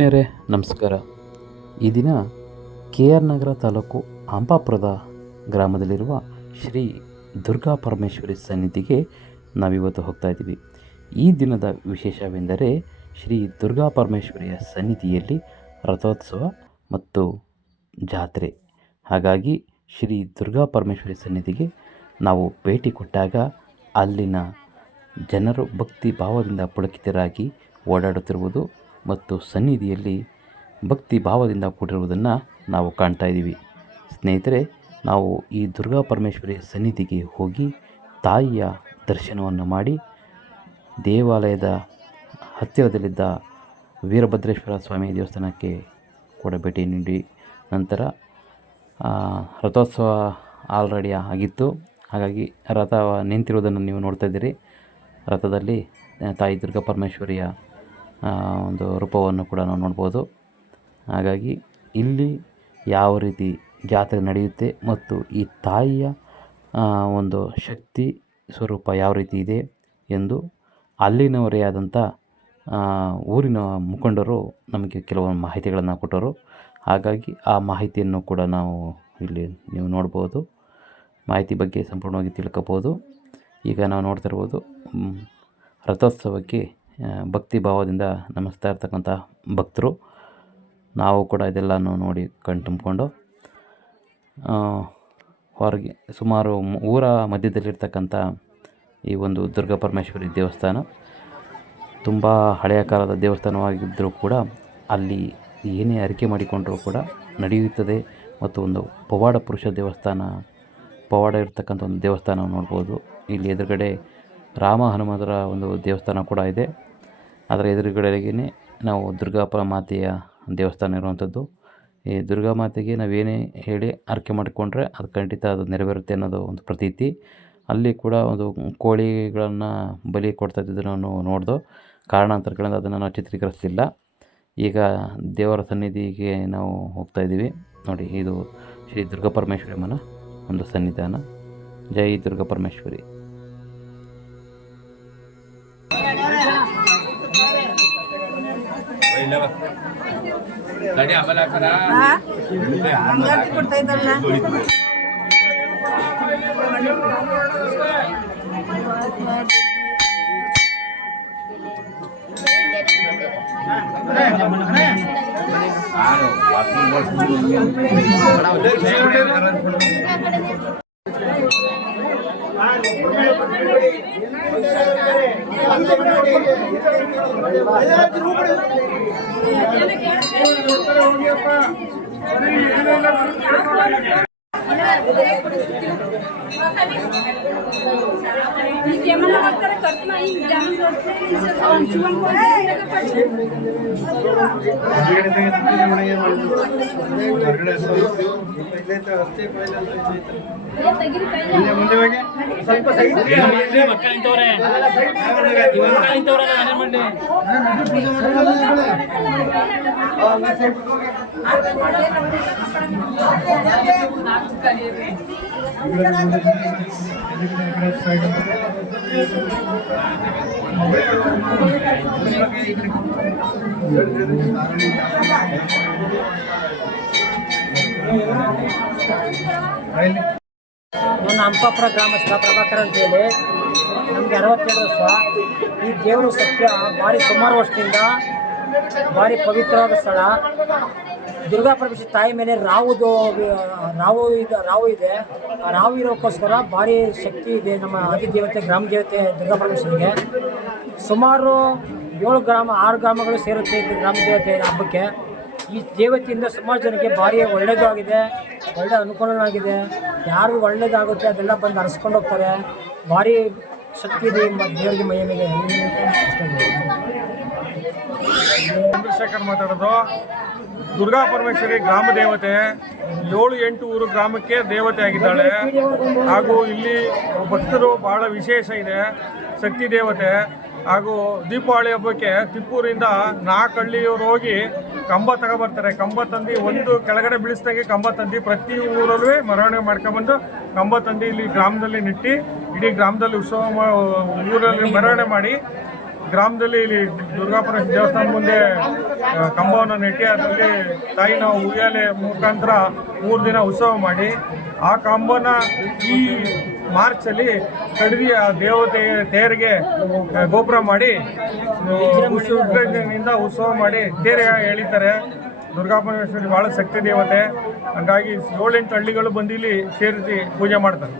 ಆತ್ಮೀಯರೇ ನಮಸ್ಕಾರ. ಈ ದಿನ KR ನಗರ ತಾಲೂಕು ಹಂಪಾಪುರದ ಗ್ರಾಮದಲ್ಲಿರುವ ಶ್ರೀ ದುರ್ಗಾ ಪರಮೇಶ್ವರಿ ಸನ್ನಿಧಿಗೆ ನಾವಿವತ್ತು ಹೋಗ್ತಾ ಇದ್ದೀವಿ. ಈ ದಿನದ ವಿಶೇಷವೆಂದರೆ ಶ್ರೀ ದುರ್ಗಾ ಪರಮೇಶ್ವರಿಯ ಸನ್ನಿಧಿಯಲ್ಲಿ ರಥೋತ್ಸವ ಮತ್ತು ಜಾತ್ರೆ. ಹಾಗಾಗಿ ಶ್ರೀ ದುರ್ಗಾ ಪರಮೇಶ್ವರಿ ಸನ್ನಿಧಿಗೆ ನಾವು ಭೇಟಿ ಕೊಟ್ಟಾಗ ಅಲ್ಲಿನ ಜನರು ಭಕ್ತಿ ಭಾವದಿಂದ ಪುಳಕಿತರಾಗಿ ಓಡಾಡುತ್ತಿರುವುದು ಮತ್ತು ಸನ್ನಿಧಿಯಲ್ಲಿ ಭಕ್ತಿ ಭಾವದಿಂದ ಕೂಡಿರುವುದನ್ನು ನಾವು ಕಾಣ್ತಾ ಇದ್ದೀವಿ. ಸ್ನೇಹಿತರೆ, ನಾವು ಈ ದುರ್ಗಾ ಪರಮೇಶ್ವರಿ ಸನ್ನಿಧಿಗೆ ಹೋಗಿ ತಾಯಿಯ ದರ್ಶನವನ್ನು ಮಾಡಿ ದೇವಾಲಯದ ಹತ್ತಿರದಲ್ಲಿದ್ದ ವೀರಭದ್ರೇಶ್ವರ ಸ್ವಾಮಿ ದೇವಸ್ಥಾನಕ್ಕೆ ಕೂಡ ಭೇಟಿ ನೀಡಿ ನಂತರ ರಥೋತ್ಸವ ಆಲ್ರೆಡಿ ಆಗಿತ್ತು. ಹಾಗಾಗಿ ರಥ ನಿಂತಿರುವುದನ್ನು ನೀವು ನೋಡ್ತಾ ಇದ್ದೀರಿ. ರಥದಲ್ಲಿ ತಾಯಿ ದುರ್ಗಾ ಪರಮೇಶ್ವರಿಯ ಒಂದು ರೂಪವನ್ನು ಕೂಡ ನಾವು ನೋಡ್ಬೋದು. ಹಾಗಾಗಿ ಇಲ್ಲಿ ಯಾವ ರೀತಿ ಜಾತ್ರೆ ನಡೆಯುತ್ತೆ ಮತ್ತು ಈ ತಾಯಿಯ ಒಂದು ಶಕ್ತಿ ಸ್ವರೂಪ ಯಾವ ರೀತಿ ಇದೆ ಎಂದು ಅಲ್ಲಿನವರೇ ಆದಂಥ ಊರಿನ ಮುಖಂಡರು ನಮಗೆ ಕೆಲವೊಂದು ಮಾಹಿತಿಗಳನ್ನು ಕೊಟ್ಟರು. ಹಾಗಾಗಿ ಆ ಮಾಹಿತಿಯನ್ನು ಕೂಡ ನಾವು ಇಲ್ಲಿ ನೀವು ನೋಡ್ಬೋದು. ಮಾಹಿತಿ ಬಗ್ಗೆ ಸಂಪೂರ್ಣವಾಗಿ ತಿಳ್ಕೊಬೋದು. ಈಗ ನಾವು ನೋಡ್ತಾ ಇರ್ಬೋದು ರಥೋತ್ಸವಕ್ಕೆ ಭಕ್ತಿ ಭಾವದಿಂದ ನಮಿಸ್ತಾ ಇರ್ತಕ್ಕಂಥ ಭಕ್ತರು. ನಾವು ಕೂಡ ಇದೆಲ್ಲನೂ ನೋಡಿ ಕಣ್ತುಂಬಿಕೊಂಡು ಹೊರಗೆ ಸುಮಾರು ಊರ ಮಧ್ಯದಲ್ಲಿರ್ತಕ್ಕಂಥ ಈ ಒಂದು ದುರ್ಗಾ ಪರಮೇಶ್ವರಿ ದೇವಸ್ಥಾನ ತುಂಬ ಹಳೆಯ ಕಾಲದ ದೇವಸ್ಥಾನವಾಗಿದ್ದರೂ ಕೂಡ ಅಲ್ಲಿ ಏನೇ ಅರಿಕೆ ಮಾಡಿಕೊಂಡರೂ ಕೂಡ ನಡೆಯುತ್ತದೆ. ಮತ್ತು ಒಂದು ಪವಾಡ ಪುರುಷ ದೇವಸ್ಥಾನ, ಪವಾಡ ಇರ್ತಕ್ಕಂಥ ಒಂದು ದೇವಸ್ಥಾನ ನೋಡ್ಬೋದು. ಇಲ್ಲಿ ಎದುರುಗಡೆ ರಾಮ ಹನುಮಂತರ ಒಂದು ದೇವಸ್ಥಾನ ಕೂಡ ಇದೆ. ಅದರ ಎದುರುಗಡೆಗೇ ನಾವು ದುರ್ಗಾ ಮಾತೆಯ ದೇವಸ್ಥಾನ ಇರುವಂಥದ್ದು. ಈ ದುರ್ಗಾ ಮಾತೆಗೆ ನಾವೇನೇ ಹೇಳಿ ಅರ್ಕೆ ಮಾಡಿಕೊಂಡ್ರೆ ಅದು ಖಂಡಿತ ಅದು ನೆರವೇರುತ್ತೆ ಅನ್ನೋದು ಒಂದು ಪ್ರತೀತಿ. ಅಲ್ಲಿ ಕೂಡ ಒಂದು ಕೋಳಿಗಳನ್ನು ಬಲಿ ಕೊಡ್ತಾ ಇದ್ದಿದ್ದು ನಾವು ನೋಡ್ದು. ಕಾರಣಾಂತರಗಳಿಂದ ಅದನ್ನು ನಾವು ಚಿತ್ರೀಕರಿಸಲಿಲ್ಲ. ಈಗ ದೇವರ ಸನ್ನಿಧಿಗೆ ನಾವು ಹೋಗ್ತಾ ಇದ್ದೀವಿ. ನೋಡಿ, ಇದು ಶ್ರೀ ದುರ್ಗಾ ಪರಮೇಶ್ವರಿ ಅಮ್ಮನ ಒಂದು ಸನ್ನಿಧಾನ. ಜೈ ದುರ್ಗಾ ಪರಮೇಶ್ವರಿ. ಕೊಡ್ತಾ ಇದ್ದಲ್ಲ ನನ್ನ ಹಂಪಾಪುರ ಗ್ರಾಮಸ್ಥ ಪ್ರಭಾಕರ್ ಅಂತೇಳಿ. ನಮಗೆ 62 ವರ್ಷ. ಈ ದೇವರು ಸತ್ಯ ಭಾರಿ ಸುಮಾರು ವರ್ಷದಿಂದ ಭಾರಿ ಪವಿತ್ರವಾದ ಸ್ಥಳ. ದುರ್ಗಾ ಪರಮೇಶ್ವರಿ ತಾಯಿ ಮೇಲೆ ರಾವು ಇದೆ. ಆ ರಾವು ಇರೋಕ್ಕೋಸ್ಕರ ಭಾರಿ ಶಕ್ತಿ ಇದೆ ನಮ್ಮ ಅಧಿದೇವತೆ, ಗ್ರಾಮ ದೇವತೆ ದುರ್ಗಾ ಪರಮೇಶ್ವರಿಗೆ. ಸುಮಾರು 6 ಗ್ರಾಮಗಳು ಸೇರುತ್ತೆ ಈ ಗ್ರಾಮ ದೇವತೆ ಹಬ್ಬಕ್ಕೆ. ಈ ದೇವತೆಯಿಂದ ಸುಮಾರು ಜನಕ್ಕೆ ಭಾರಿ ಒಳ್ಳೆಯದು ಆಗಿದೆ, ಒಳ್ಳೆ ಅನುಕೂಲ ಆಗಿದೆ. ಯಾರು ಒಳ್ಳೇದಾಗುತ್ತೆ ಅದೆಲ್ಲ ಬಂದು ಅರಸ್ಕೊಂಡು ಹೋಗ್ತಾರೆ. ಭಾರಿ ಶಕ್ತಿ ಇದೆ ದೇವರಿಗೆ ಮೈಯ ಮೇಲೆ. ಚಂದ್ರಶೇಖರ್ ಮಾತಾಡೋದು. ದುರ್ಗಾ ಪರಮೇಶ್ವರಿ ಗ್ರಾಮ ದೇವತೆ 7-8 ಊರು ಗ್ರಾಮಕ್ಕೆ ದೇವತೆ ಆಗಿದ್ದಾಳೆ. ಹಾಗೂ ಇಲ್ಲಿ ಭಕ್ತರು ಬಹಳ ವಿಶೇಷ ಇದೆ. ಶಕ್ತಿ ದೇವತೆ. ಹಾಗೂ ದೀಪಾವಳಿ ಹಬ್ಬಕ್ಕೆ ತಿಪ್ಪೂರಿಂದ 4 ಹಳ್ಳಿಯವರು ಹೋಗಿ ಕಂಬ ತಗೊಬರ್ತಾರೆ. ಕಂಬ ತಂದು ಒಂದು ಕೆಳಗಡೆ ಬೀಳಿಸ್ದಂಗೆ ಕಂಬ ತಂದು ಪ್ರತಿ ಊರಲ್ಲೂ ಮೆರವಣಿಗೆ ಮಾಡ್ಕೊಂಬಂದು ಕಂಬ ತಂದು ಇಲ್ಲಿ ಗ್ರಾಮದಲ್ಲಿ ನಿಟ್ಟು ಇಡೀ ಗ್ರಾಮದಲ್ಲಿ ಉತ್ಸವ ಊರಲ್ಲಿ ಮೆರವಣಿಗೆ ಮಾಡಿ ಗ್ರಾಮದಲ್ಲಿ ಇಲ್ಲಿ ದುರ್ಗಾಪರಮೇಶ್ವರಿ ದೇವಸ್ಥಾನ ಮುಂದೆ ಕಂಬವನ್ನು ನೆಟ್ಟಿ ಅದರಲ್ಲಿ ತಾಯಿನ ಉಯ್ಯಾಲೆ ಮುಖಾಂತರ 3 ದಿನ ಉತ್ಸವ ಮಾಡಿ ಆ ಕಂಬನ ಈ ಮಾರ್ಚಲ್ಲಿ ಕಡಿದು ಆ ದೇವತೆಗೆ ತೇರಿಗೆ ಗೋಪುರ ಮಾಡಿ ವಿಸರ್ಜನೆಯಿಂದ ಉತ್ಸವ ಮಾಡಿ ತೇರು ಎಳಿತಾರೆ. ದುರ್ಗಾಪರಮೇಶ್ವರಿ ಭಾಳ ಶಕ್ತಿ ದೇವತೆ, ಹಾಗಾಗಿ 7-8 ಹಳ್ಳಿಗಳು ಬಂದು ಇಲ್ಲಿ ಸೇರಿಸಿ ಪೂಜೆ ಮಾಡ್ತಾರೆ.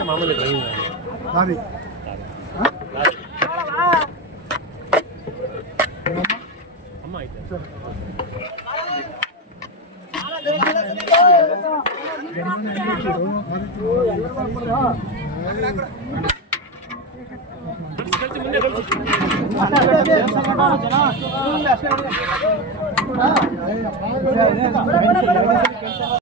ಜನ